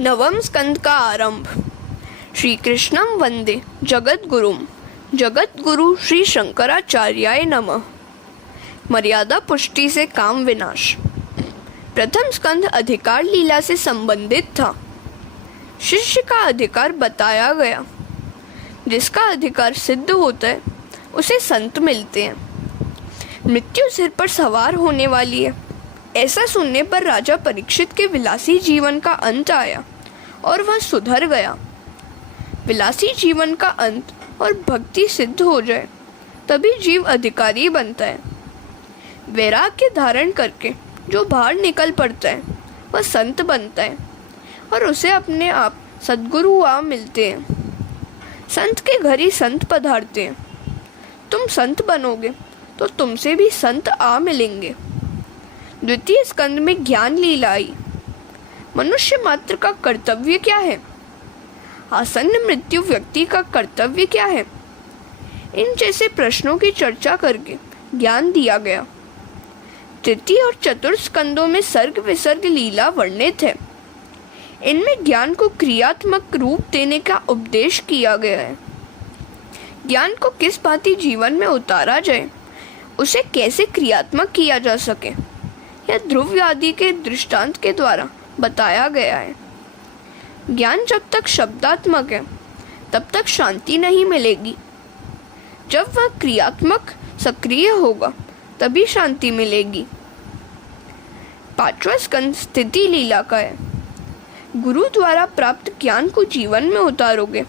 नवम स्कंद का आरंभ। श्री कृष्णं वंदे जगद्गुरुं। जगद्गुरु श्री शंकराचार्याय नमः। मर्यादा पुष्टि से काम विनाश। प्रथम स्कंद अधिकार लीला से संबंधित था। शिष्य का अधिकार बताया गया। जिसका अधिकार सिद्ध होता है उसे संत मिलते हैं। मृत्यु सिर पर सवार होने वाली है, ऐसा सुनने पर राजा परीक्षित के विलासी जीवन का अंत आया और वह सुधर गया। विलासी जीवन का अंत और भक्ति सिद्ध हो जाए तभी जीव अधिकारी बनता है। वैराग्य धारण करके जो बाहर निकल पड़ता है वह संत बनता है और उसे अपने आप सद्गुरु आ मिलते हैं। संत के घर ही संत पधारते हैं। तुम संत बनोगे तो तुमसे भी संत आ मिलेंगे। द्वितीय स्कंद में ज्ञान लीला आई। मनुष्य मात्र का कर्तव्य क्या है? आसन्न मृत्यु व्यक्ति का कर्तव्य क्या है? इन जैसे प्रश्नों की चर्चा करके ज्ञान दिया गया। तृतीय और चतुर्थ स्कंदों में सर्ग विसर्ग लीला वर्णित है। इनमें ज्ञान को क्रियात्मक रूप देने का उपदेश किया गया है। ज्ञान को किस भांति जीवन में उतारा जाए, उसे कैसे क्रियात्मक किया जा सके, यह ध्रुव आदि के दृष्टांत के द्वारा बताया गया है। ज्ञान जब तक शब्दात्मक है तब तक शांति नहीं मिलेगी। जब वह क्रियात्मक सक्रिय होगा तभी शांति मिलेगी। पांचवा स्कंद स्थिति लीला का है। गुरु द्वारा प्राप्त ज्ञान को जीवन में उतारोगे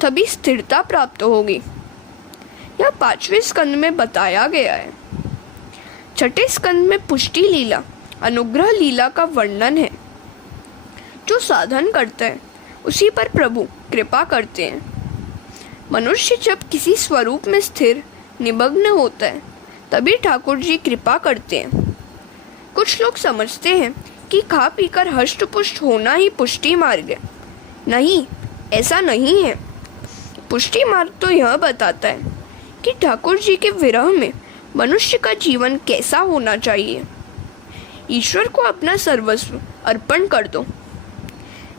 तभी स्थिरता प्राप्त होगी। यह पांचवें स्कंद में बताया गया है। छठे स्कंद में पुष्टि लीला अनुग्रह लीला का वर्णन है। जो साधन करता है उसी पर प्रभु कृपा करते हैं। मनुष्य जब किसी स्वरूप में स्थिर निमग्न होता है तभी ठाकुर जी कृपा करते हैं। कुछ लोग समझते हैं कि खा पीकर हष्ट पुष्ट होना ही पुष्टि मार्ग है। नहीं, ऐसा नहीं है। पुष्टि मार्ग तो यह बताता है कि ठाकुर जी के विरह में मनुष्य का जीवन कैसा होना चाहिए। ईश्वर को अपना सर्वस्व अर्पण कर दो।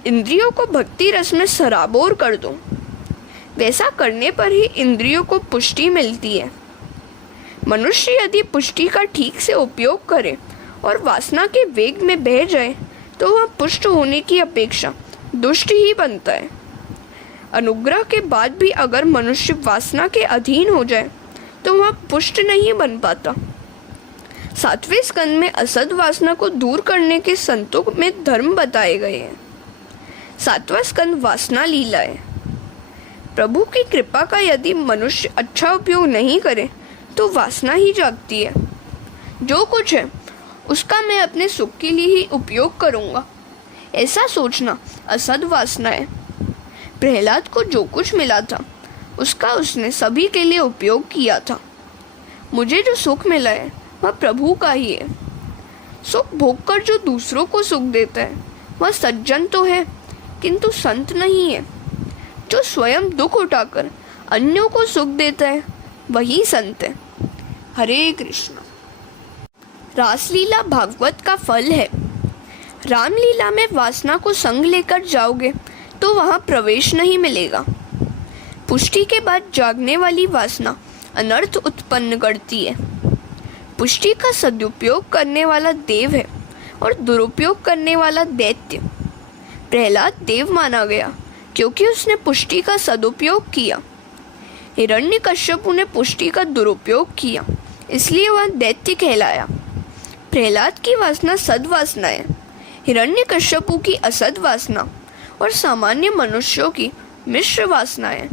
इंद्रियों को भक्ति रस में सराबोर कर दो। वैसा करने पर ही इंद्रियों को पुष्टि मिलती है। मनुष्य यदि पुष्टि का ठीक से उपयोग करे और वासना के वेग में बह जाए तो वह पुष्ट होने की अपेक्षा दुष्ट ही बनता है। अनुग्रह के बाद भी अगर मनुष्य वासना के अधीन हो जाए तो वह पुष्ट नहीं बन पाता। सातवें स्कंद में असद वासना को दूर करने के संतों में धर्म बताए गए हैं। सातवां स्कंद वासना लीला है। प्रभु की कृपा का यदि मनुष्य अच्छा उपयोग नहीं करे तो वासना ही जागती है। जो कुछ है उसका मैं अपने सुख के लिए ही उपयोग करूंगा, ऐसा सोचना असद वासना है। प्रहलाद को जो कुछ मिला था उसका उसने सभी के लिए उपयोग किया था। मुझे जो सुख मिला है वह प्रभु का ही है। सुख भोग कर जो दूसरों को सुख देता है वह सज्जन तो है किंतु संत नहीं है। जो स्वयं दुख उठाकर अन्यों को सुख देता है वही संत है। हरे कृष्ण। रासलीला भागवत का फल है। रामलीला में वासना को संग लेकर जाओगे तो वहाँ प्रवेश नहीं मिलेगा। पुष्टि के बाद जागने वाली वासना अनर्थ उत्पन्न करती है। पुष्टि का सदुपयोग करने वाला देव है और दुरुपयोग करने वाला दैत्य। प्रहलाद देव माना गया क्योंकि उसने पुष्टि का सदुपयोग किया। हिरण्यकश्यपु ने पुष्टि का दुरुपयोग किया, इसलिए वह दैत्य कहलाया। प्रहलाद की वासना सद्वासना है, हिरण्यकश्यपु की असद वासना और सामान्य मनुष्यों की मिश्र वासना है।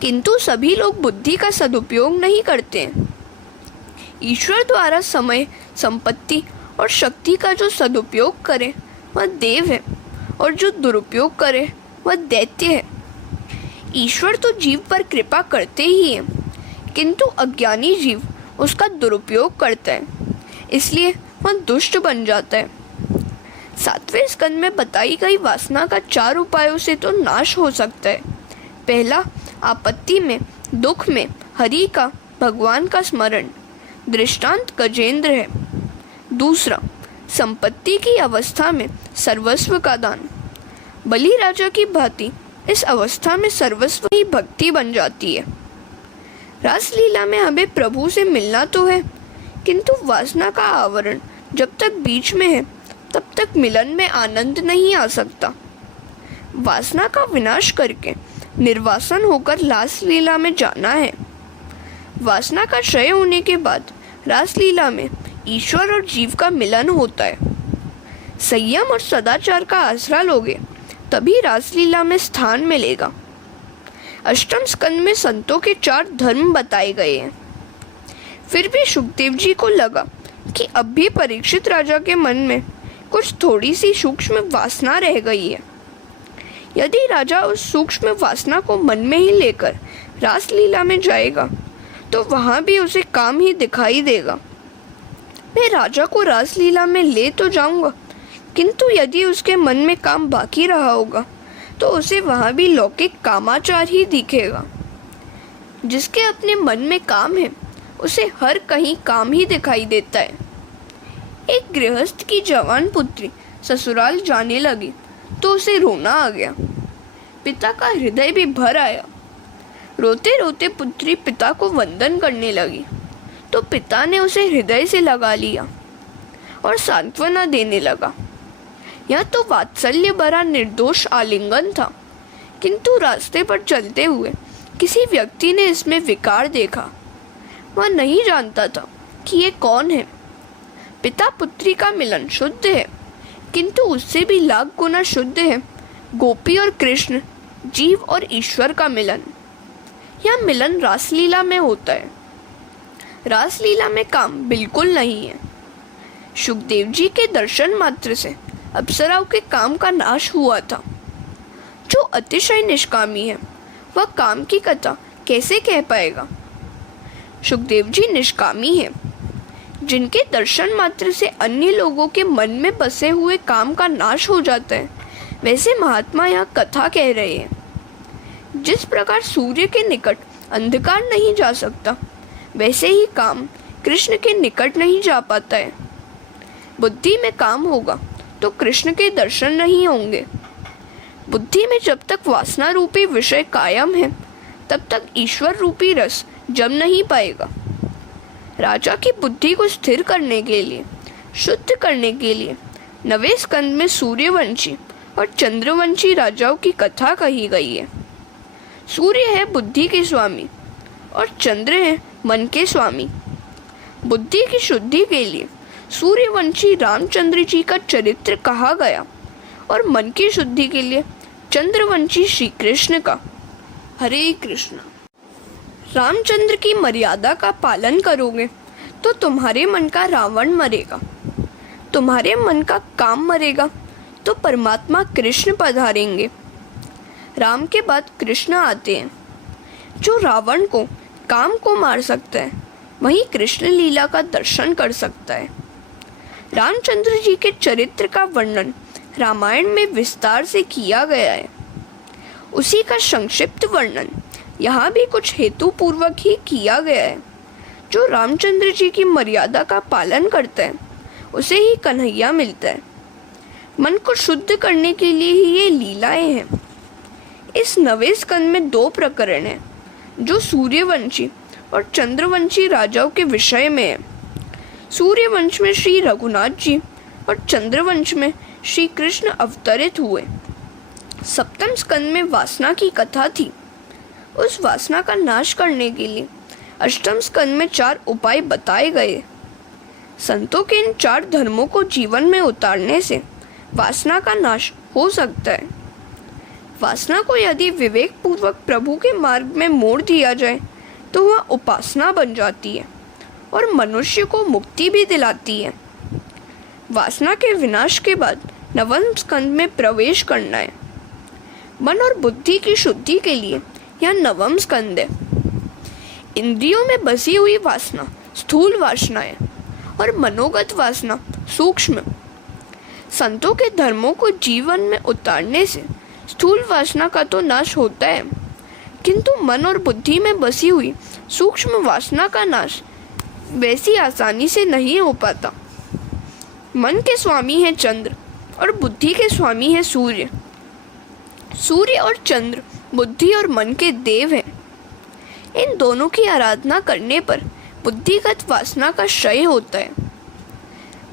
किंतु सभी लोग बुद्धि का सदुपयोग नहीं करते हैं। ईश्वर द्वारा समय, संपत्ति और शक्ति का जो सदुपयोग करे वह देव है और जो दुरुपयोग करे वह दैत्य है। ईश्वर तो जीव पर कृपा करते ही है, किंतु अज्ञानी जीव उसका दुरुपयोग करता है, इसलिए वह दुष्ट बन जाता है। सातवें स्कंद में बताई गई वासना का 4 उपायों से तो नाश हो सकता है। पहला, आपत्ति में, दुख में हरि का, भगवान का स्मरण। दृष्टांत गजेंद्र है। दूसरा, संपत्ति की अवस्था में सर्वस्व का दान। बलि राजा की भांति इस अवस्था में सर्वस्व ही भक्ति बन जाती है। रासलीला में हमें प्रभु से मिलना तो है, किंतु वासना का आवरण जब तक बीच में है तब तक मिलन में आनंद नहीं आ सकता। वासना का विनाश करके निर्वासन होकर रासलीला में जाना है। वासना का क्षय होने के बाद रासलीला में ईश्वर और जीव का मिलन होता है। संयम और सदाचार का आसरा लोगे तभी रासलीला में स्थान मिलेगा। अष्टम स्कंद में संतों के 4 धर्म बताए गए हैं। फिर भी सुखदेव जी को लगा कि अब भी परीक्षित राजा के मन में कुछ थोड़ी सी सूक्ष्म वासना रह गई है। यदि राजा उस सूक्ष्म वासना को मन में ही लेकर रासलीला में जाएगा तो वहाँ भी उसे काम ही दिखाई देगा। मैं राजा को रासलीला में ले तो जाऊंगा, किंतु यदि उसके मन में काम बाकी रहा होगा तो उसे वहाँ भी लौकिक कामाचार ही दिखेगा। जिसके अपने मन में काम है उसे हर कहीं काम ही दिखाई देता है। एक गृहस्थ की जवान पुत्री ससुराल जाने लगी तो उसे रोना आ गया। पिता का हृदय भी भर आया। रोते रोते पुत्री पिता को वंदन करने लगी तो पिता ने उसे हृदय से लगा लिया और सांत्वना देने लगा। यह तो वात्सल्य भरा निर्दोष आलिंगन था, किंतु रास्ते पर चलते हुए किसी व्यक्ति ने इसमें विकार देखा। वह नहीं जानता था कि ये कौन है। पिता पुत्री का मिलन शुद्ध है, किंतु उससे भी लाख गुना शुद्ध है गोपी और कृष्ण, जीव और ईश्वर का मिलन। यह मिलन रासलीला में होता है। रासलीला में काम बिल्कुल नहीं है। सुखदेव जी के दर्शन मात्र से अप्सराओं के काम का नाश हुआ था। जो अतिशय निष्कामी है वह काम की कथा कैसे कह पाएगा। सुखदेव जी निष्कामी है। जिनके दर्शन मात्र से अन्य लोगों के मन में बसे हुए काम का नाश हो जाता है, वैसे महात्मा यह कथा कह रहे हैं। जिस प्रकार सूर्य के निकट अंधकार नहीं जा सकता, वैसे ही काम कृष्ण के निकट नहीं जा पाता है। बुद्धि में काम होगा तो कृष्ण के दर्शन नहीं होंगे। बुद्धि में जब तक वासना रूपी विषय कायम है तब तक ईश्वर रूपी रस जम नहीं पाएगा। राजा की बुद्धि को स्थिर करने के लिए, शुद्ध करने के लिए 9वें स्कंद में सूर्यवंशी और चंद्रवंशी राजाओं की कथा कही गई है। सूर्य है बुद्धि के स्वामी और चंद्र है मन के स्वामी। बुद्धि की शुद्धि के लिए सूर्यवंशी रामचंद्र जी का चरित्र कहा गया और मन की शुद्धि के लिए चंद्रवंशी श्री कृष्ण का। हरे कृष्ण। रामचंद्र की मर्यादा का पालन करोगे तो तुम्हारे मन का रावण मरेगा, तुम्हारे मन का काम मरेगा तो परमात्मा कृष्ण पधारेंगे। राम के बाद कृष्ण आते हैं। जो रावण को, काम को मार सकता है, वही कृष्ण लीला का दर्शन कर सकता है। रामचंद्र जी के चरित्र का वर्णन रामायण में विस्तार से किया गया है। उसी का संक्षिप्त वर्णन यहाँ भी कुछ हेतु पूर्वक ही किया गया है। जो रामचंद्र जी की मर्यादा का पालन करता है उसे ही कन्हैया मिलता है। मन को शुद्ध करने के लिए ही ये लीलाएं हैं। इस 9वें स्कंद में 2 प्रकरण हैं जो सूर्यवंशी और चंद्रवंशी राजाओं के विषय में है। सूर्यवंश में श्री रघुनाथ जी और चंद्रवंश में श्री कृष्ण अवतरित हुए। 7वें स्कंद में वासना की कथा थी। उस वासना का नाश करने के लिए 8वें स्कंद में 4 उपाय बताए गए। संतों के इन 4 धर्मों को जीवन में उतारने से वासना का नाश हो सकता है। वासना को यदि विवेक पूर्वक प्रभु के मार्ग में मोड़ दिया जाए तो वह उपासना बन जाती है और मनुष्य को मुक्ति भी दिलाती है। वासना के विनाश के बाद 9वें स्कंद में प्रवेश करना है। मन और बुद्धि की शुद्धि के लिए यह 9वां स्कंद है। इंद्रियों में बसी हुई वासना स्थूल वासना है और मनोगत वासना सूक्ष्म। संतों के धर्मों को जीवन में उतारने से स्थूल वासना का तो नाश होता है, किंतु मन और बुद्धि में बसी हुई सूक्ष्म वासना का नाश वैसी आसानी से नहीं हो पाता। मन के स्वामी है चंद्र और बुद्धि के स्वामी है सूर्य। सूर्य और चंद्र बुद्धि और मन के देव हैं। इन दोनों की आराधना करने पर बुद्धिगत वासना का क्षय होता है।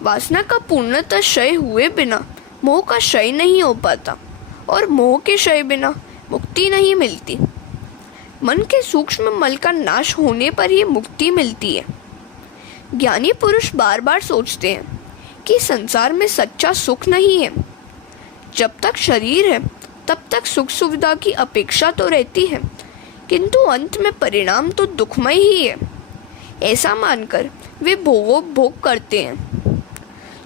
वासना का पूर्णतः क्षय हुए बिना मोह का क्षय नहीं हो पाता और मोह के क्षय बिना मुक्ति नहीं मिलती। मन के सूक्ष्म मल का नाश होने पर ही मुक्ति मिलती है। ज्ञानी पुरुष बार बार सोचते हैं कि संसार में सच्चा सुख नहीं है। जब तक शरीर है तब तक सुख सुविधा की अपेक्षा तो रहती है, किंतु अंत में परिणाम तो दुखमय ही है। ऐसा मानकर वे भोग करते हैं।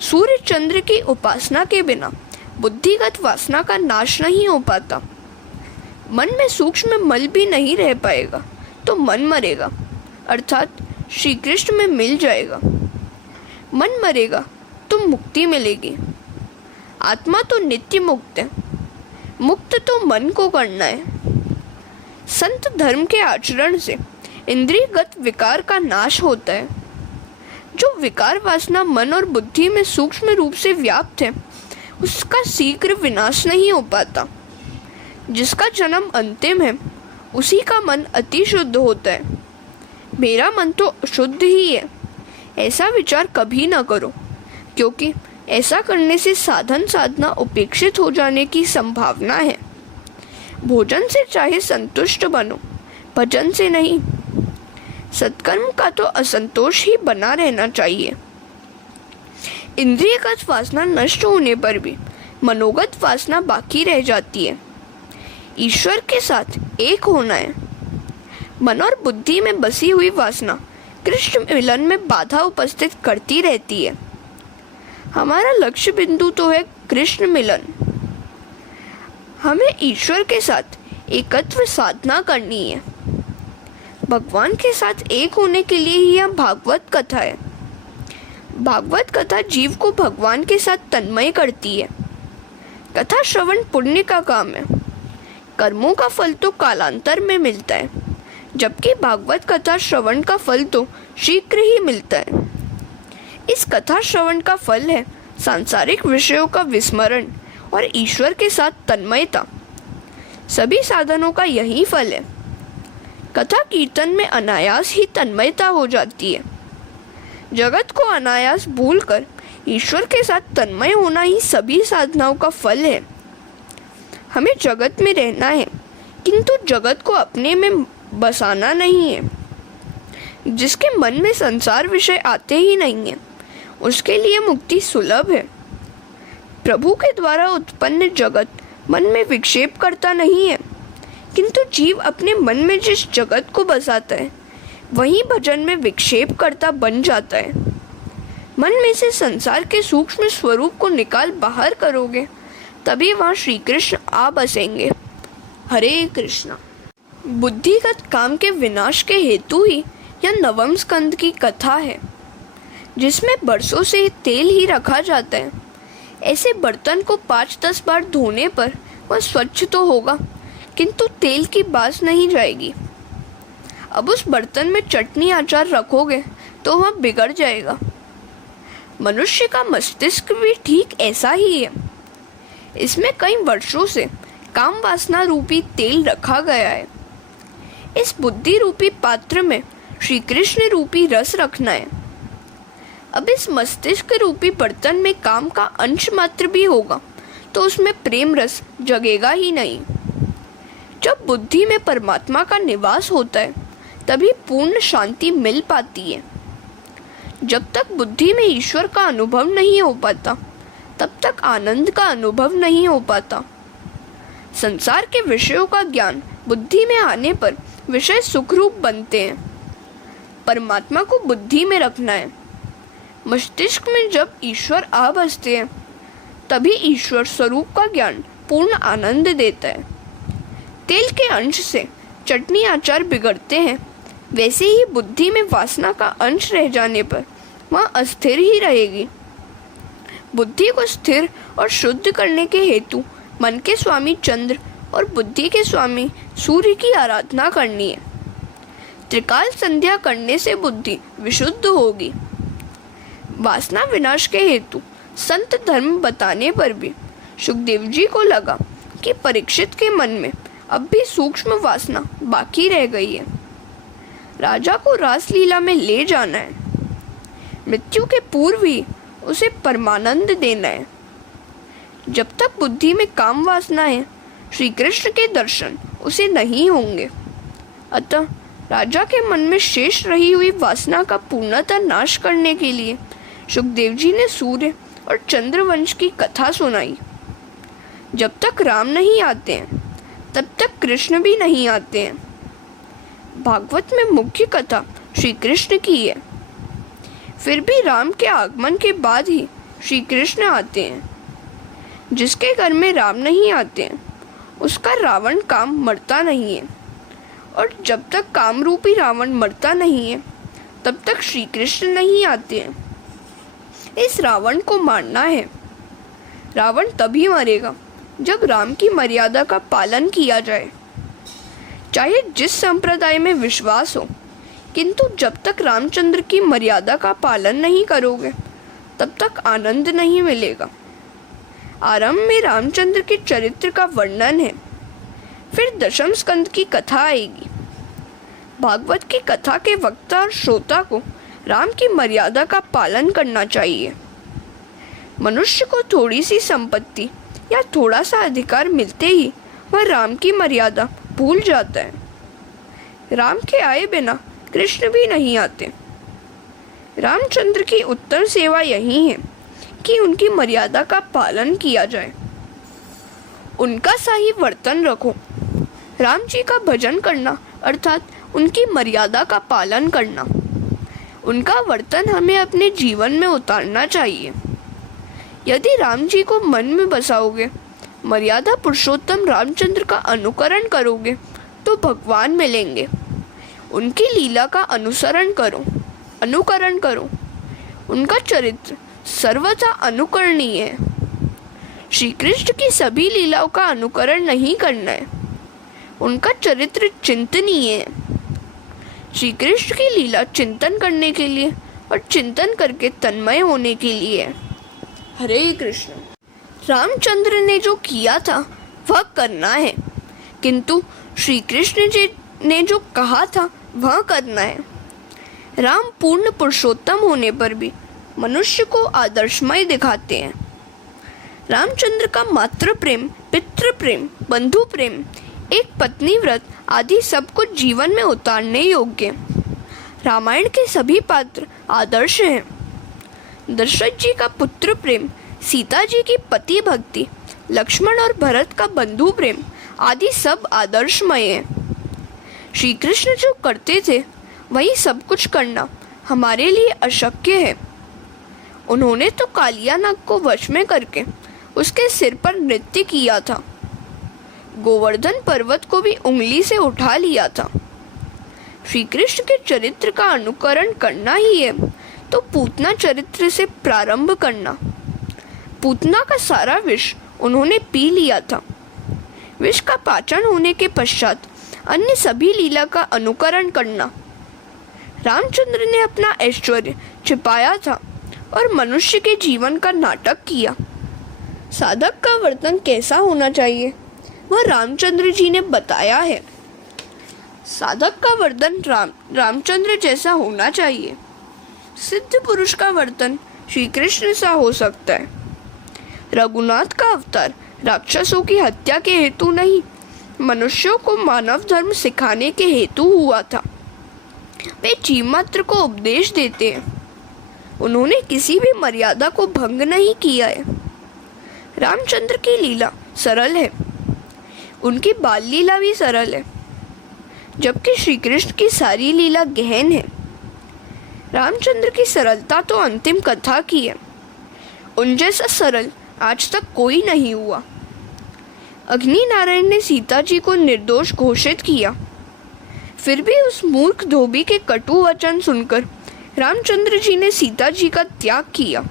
सूर्य चंद्र की उपासना के बिना बुद्धिगत वासना का नाश नहीं हो पाता। मन में सूक्ष्म मल भी नहीं रह पाएगा तो मन मरेगा, अर्थात श्री कृष्ण में मिल जाएगा। मन मरेगा तो मुक्ति मिलेगी। आत्मा तो नित्य मुक्त है, मुक्त तो मन को करना है। संत धर्म के आचरण से इंद्रियगत विकार का नाश होता है। जो विकार वासना मन और बुद्धि में सूक्ष्म रूप से व्याप्त है, उसका शीघ्र विनाश नहीं हो पाता। जिसका जन्म अंतिम है, उसी का मन अति शुद्ध होता है। मेरा मन तो शुद्ध ही है, ऐसा विचार कभी न करो, क्योंकि ऐसा करने से साधन साधना उपेक्षित हो जाने की संभावना है। भोजन से चाहे संतुष्ट बनो, भजन से नहीं। सत्कर्म का तो असंतोष ही बना रहना चाहिए। इंद्रियगत वासना नष्ट होने पर भी मनोगत वासना बाकी रह जाती है। ईश्वर के साथ एक होना है। मन और बुद्धि में बसी हुई वासना कृष्ण मिलन में बाधा उपस्थित करती रहती है। हमारा लक्ष्य बिंदु तो है कृष्ण मिलन। हमें ईश्वर के साथ एकत्व साधना करनी है। भगवान के साथ एक होने के लिए ही यह भागवत कथा है। भागवत कथा जीव को भगवान के साथ तन्मय करती है। कथा श्रवण पुण्य का काम है। कर्मों का फल तो कालांतर में मिलता है, जबकि भागवत कथा श्रवण का फल तो शीघ्र ही मिलता है। इस कथा श्रवण का फल है सांसारिक विषयों का विस्मरण और ईश्वर के साथ तन्मयता। सभी साधनों का यही फल है। कथा कीर्तन में अनायास ही तन्मयता हो जाती है। जगत को अनायास भूलकर ईश्वर के साथ तन्मय होना ही सभी साधनाओं का फल है। हमें जगत में रहना है, किंतु जगत को अपने में बसाना नहीं है। जिसके मन में संसार विषय आते ही नहीं है, उसके लिए मुक्ति सुलभ है। प्रभु के द्वारा उत्पन्न जगत मन में विक्षेप करता नहीं है, किंतु जीव अपने मन में जिस जगत को बसाता है, वही भजन में विक्षेप करता बन जाता है। मन में से संसार के सूक्ष्म स्वरूप को निकाल बाहर करोगे, तभी वहाँ श्री कृष्ण आ बसेंगे। हरे कृष्णा। बुद्धिगत काम के विनाश के हेतु ही यह नवम स्कंद की कथा है, जिसमें बरसों से तेल ही रखा जाता है। ऐसे बर्तन को 5-10 बार धोने पर वह स्वच्छ तो होगा, किंतु तेल की बास नहीं जाएगी। अब उस बर्तन में चटनी अचार रखोगे तो वह बिगड़ जाएगा। मनुष्य का मस्तिष्क भी ठीक ऐसा ही है। इसमें कई वर्षों से काम वासना रूपी तेल रखा गया है। इस बुद्धि रूपी पात्र में श्री कृष्ण रूपी रस रखना है। अब इस मस्तिष्क रूपी बर्तन में काम का अंश मात्र भी होगा तो उसमें प्रेम रस जगेगा ही नहीं। जब बुद्धि में परमात्मा का निवास होता है, तभी पूर्ण शांति मिल पाती है। जब तक बुद्धि में ईश्वर का अनुभव नहीं हो पाता, तब तक आनंद का अनुभव नहीं हो पाता। संसार के विषयों का ज्ञान बुद्धि में आने पर विषय सुखरूप बनते हैं। परमात्मा को बुद्धि में रखना है। मस्तिष्क में जब ईश्वर आ बसते हैं, तभी ईश्वर स्वरूप का ज्ञान पूर्ण आनंद देता है। तेल के अंश से चटनी अचार बिगड़ते हैं, वैसे ही बुद्धि में वासना का अंश रह जाने पर वह अस्थिर ही रहेगी। बुद्धि को स्थिर और शुद्ध करने के हेतु मन के स्वामी चंद्र और बुद्धि के स्वामी सूर्य की आराधना करनी है। त्रिकाल संध्या करने से बुद्धि विशुद्ध होगी। वासना विनाश के हेतु संत धर्म बताने पर भी सुखदेव जी को लगा कि परीक्षित के मन में अब भी सूक्ष्म वासना बाकी रह गई है। राजा को रासलीला में ले जाना है, मृत्यु के पूर्व ही उसे परमानंद देना है। जब तक बुद्धि में काम वासना है, श्री कृष्ण के दर्शन उसे नहीं होंगे। अतः राजा के मन में शेष रही हुई वासना का पूर्णतः नाश करने के लिए सुखदेव जी ने सूर्य और चंद्रवंश की कथा सुनाई। जब तक राम नहीं आते हैं, तब तक कृष्ण भी नहीं आते हैं। भागवत में मुख्य कथा श्री कृष्ण की है। फिर भी राम के आगमन के बाद ही श्री कृष्ण आते हैं। जिसके घर में राम नहीं आते हैं, उसका रावण काम मरता नहीं है, और जब तक काम रूपी रावण मरता नहीं है, तब तक श्री कृष्ण नहीं आते हैं। इस रावण को मारना है। रावण तभी मरेगा जब राम की मर्यादा का पालन किया जाए, चाहे जिस संप्रदाय में विश्वास हो। किंतु जब तक रामचंद्र की मर्यादा का पालन नहीं करोगे, तब तक आनंद नहीं मिलेगा। आरंभ में रामचंद्र के चरित्र का वर्णन है, फिर दशम स्कंद की कथा आएगी। भागवत की कथा के वक्ता और श्रोता को राम की मर्यादा का पालन करना चाहिए। मनुष्य को थोड़ी सी संपत्ति या थोड़ा सा अधिकार मिलते ही वह राम की मर्यादा भूल जाता है। राम के आए बिना कृष्ण भी नहीं आते। रामचंद्र की उत्तर सेवा यही है कि उनकी मर्यादा का पालन किया जाए, उनका सही वर्तन रखो। राम जी का भजन करना अर्थात उनकी मर्यादा का पालन करना। उनका वर्तन हमें अपने जीवन में उतारना चाहिए। यदि राम जी को मन में बसाओगे, मर्यादा पुरुषोत्तम रामचंद्र का अनुकरण करोगे, तो भगवान मिलेंगे। उनकी लीला का अनुकरण करो। उनका चरित्र सर्वथा अनुकरणीय है। श्री कृष्ण की सभी लीलाओं का अनुकरण नहीं करना है, उनका चरित्र चिंतनीय है। श्री कृष्ण की लीला चिंतन करने के लिए और चिंतन करके तन्मय होने के लिए है। हरे कृष्ण। रामचंद्र ने जो किया था वह करना है, किंतु श्री कृष्ण जी ने जो कहा था वह करना है। राम पूर्ण पुरुषोत्तम होने पर भी मनुष्य को आदर्शमय दिखाते हैं। रामचंद्र का मातृ प्रेम, पितृ प्रेम, बंधु प्रेम, एक पत्नी व्रत आदि सब कुछ जीवन में उतारने योग्य। रामायण के सभी पात्र आदर्श हैं। दशरथ जी का पुत्र प्रेम, सीता जी की पति भक्ति, लक्ष्मण और भरत का बंधु प्रेम आदि सब आदर्शमय हैं। श्री कृष्ण जो करते थे वही सब कुछ करना हमारे लिए अशक्य है। उन्होंने तो कालिया नाग को वश में करके उसके सिर पर नृत्य किया था। गोवर्धन पर्वत को भी उंगली से उठा लिया था। श्री कृष्ण के चरित्र का अनुकरण करना ही है तो पूतना चरित्र से प्रारंभ करना। पूतना का सारा विष उन्होंने पी लिया था। विष का पाचन होने के पश्चात अन्य सभी लीला का अनुकरण करना। रामचंद्र ने अपना ऐश्वर्य छिपाया था और मनुष्य के जीवन का नाटक किया। साधक का वर्तन कैसा होना चाहिए वह रामचंद्र जी ने बताया है। साधक का वर्तन रामचंद्र जैसा होना चाहिए। सिद्ध पुरुष का वर्तन श्री कृष्ण सा हो सकता है। रघुनाथ का अवतार राक्षसों की हत्या के हेतु नहीं, मनुष्यों को मानव धर्म सिखाने के हेतु हुआ था। वे जीव मात्र को उपदेश देते हैं। उन्होंने किसी भी मर्यादा को भंग नहीं किया है। रामचंद्र की लीला सरल है, उनकी बाल लीला भी सरल है, जबकि श्री कृष्ण की सारी लीला गहन है। रामचंद्र की सरलता तो अंतिम कथा की है। उन जैसा सरल आज तक कोई नहीं हुआ। अग्नि नारायण ने सीता जी को निर्दोष घोषित किया, फिर भी उस मूर्ख धोबी के कटु वचन सुनकर रामचंद्र जी ने सीता जी का त्याग किया।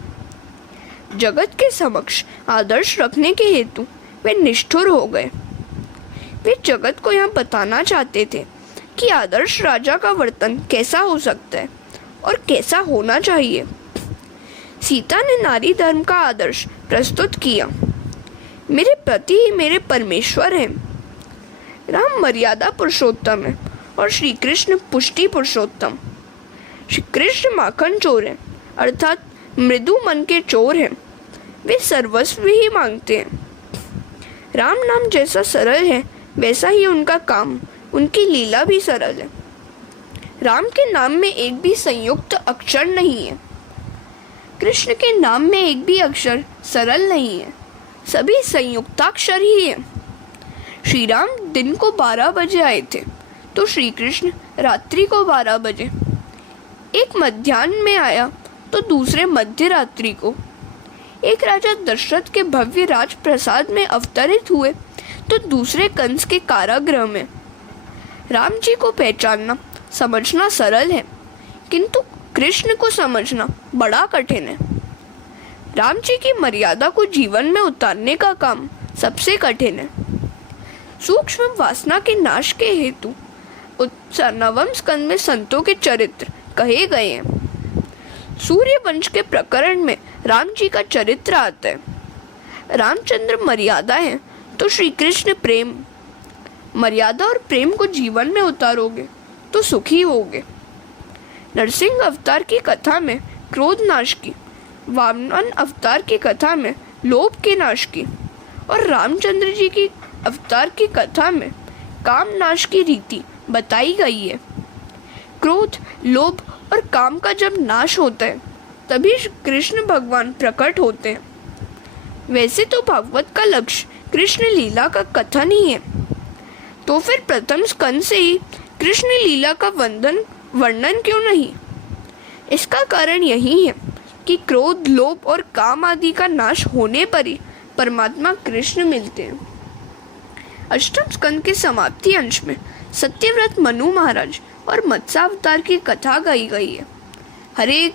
जगत के समक्ष आदर्श रखने के हेतु वे निष्ठुर हो गए। वे जगत को यह बताना चाहते थे कि आदर्श राजा का वर्तन कैसा हो सकता है और कैसा होना चाहिए। सीता ने नारी धर्म का आदर्श प्रस्तुत किया। मेरे पति ही मेरे परमेश्वर हैं। राम मर्यादा पुरुषोत्तम है और श्री कृष्ण पुष्टि पुरुषोत्तम। श्री कृष्ण माखन चोर हैं, अर्थात मृदु मन के चोर हैं। वे सर्वस्व ही मांगते हैं। राम नाम जैसा सरल है वैसा ही उनका काम, उनकी लीला भी सरल है। राम के नाम में एक भी संयुक्त अक्षर नहीं है। कृष्ण के नाम में एक भी अक्षर सरल नहीं है, सभी संयुक्ताक्षर ही है। श्री राम दिन को 12 बजे आए थे तो श्री कृष्ण रात्रि को 12 बजे। एक मध्याह्न में आया तो दूसरे मध्य रात्रि को। एक राजा दशरथ के भव्य राजप्रसाद में अवतरित हुए तो दूसरे कंस के कारागृह में। राम जी को पहचानना समझना सरल है, किंतु कृष्ण को समझना बड़ा कठिन है। राम जी की मर्यादा को जीवन में उतारने का काम सबसे कठिन है। सूक्ष्म वासना के नाश के हेतु 9वें स्कंद में संतों के चरित्र कहे गए हैं। सूर्य वंश के प्रकरण में राम जी का चरित्र आता है। रामचंद्र मर्यादा है तो श्री कृष्ण प्रेम। मर्यादा और प्रेम को जीवन में उतारोगे तो सुखी होगे। नरसिंह अवतार की कथा में क्रोध नाश की, वामन अवतार की कथा में लोभ के नाश की और रामचंद्र जी की अवतार की कथा में काम नाश की रीति बताई गई है। क्रोध, लोभ और काम का जब नाश होता है तभी कृष्ण भगवान प्रकट होते हैं। वैसे तो भागवत का लक्ष्य कृष्ण लीला का कथन ही है, तो फिर प्रथम स्कंद से ही कृष्ण लीला का वर्णन क्यों नहीं? इसका कारण यही है कि क्रोध, लोभ और काम आदि का नाश होने पर ही परमात्मा कृष्ण मिलते हैं। अष्टम स्कंद के समाप्ति अंश में सत्यव्रत मनु महाराज और मत्स्यावतार की कथा गाई गई है। हरे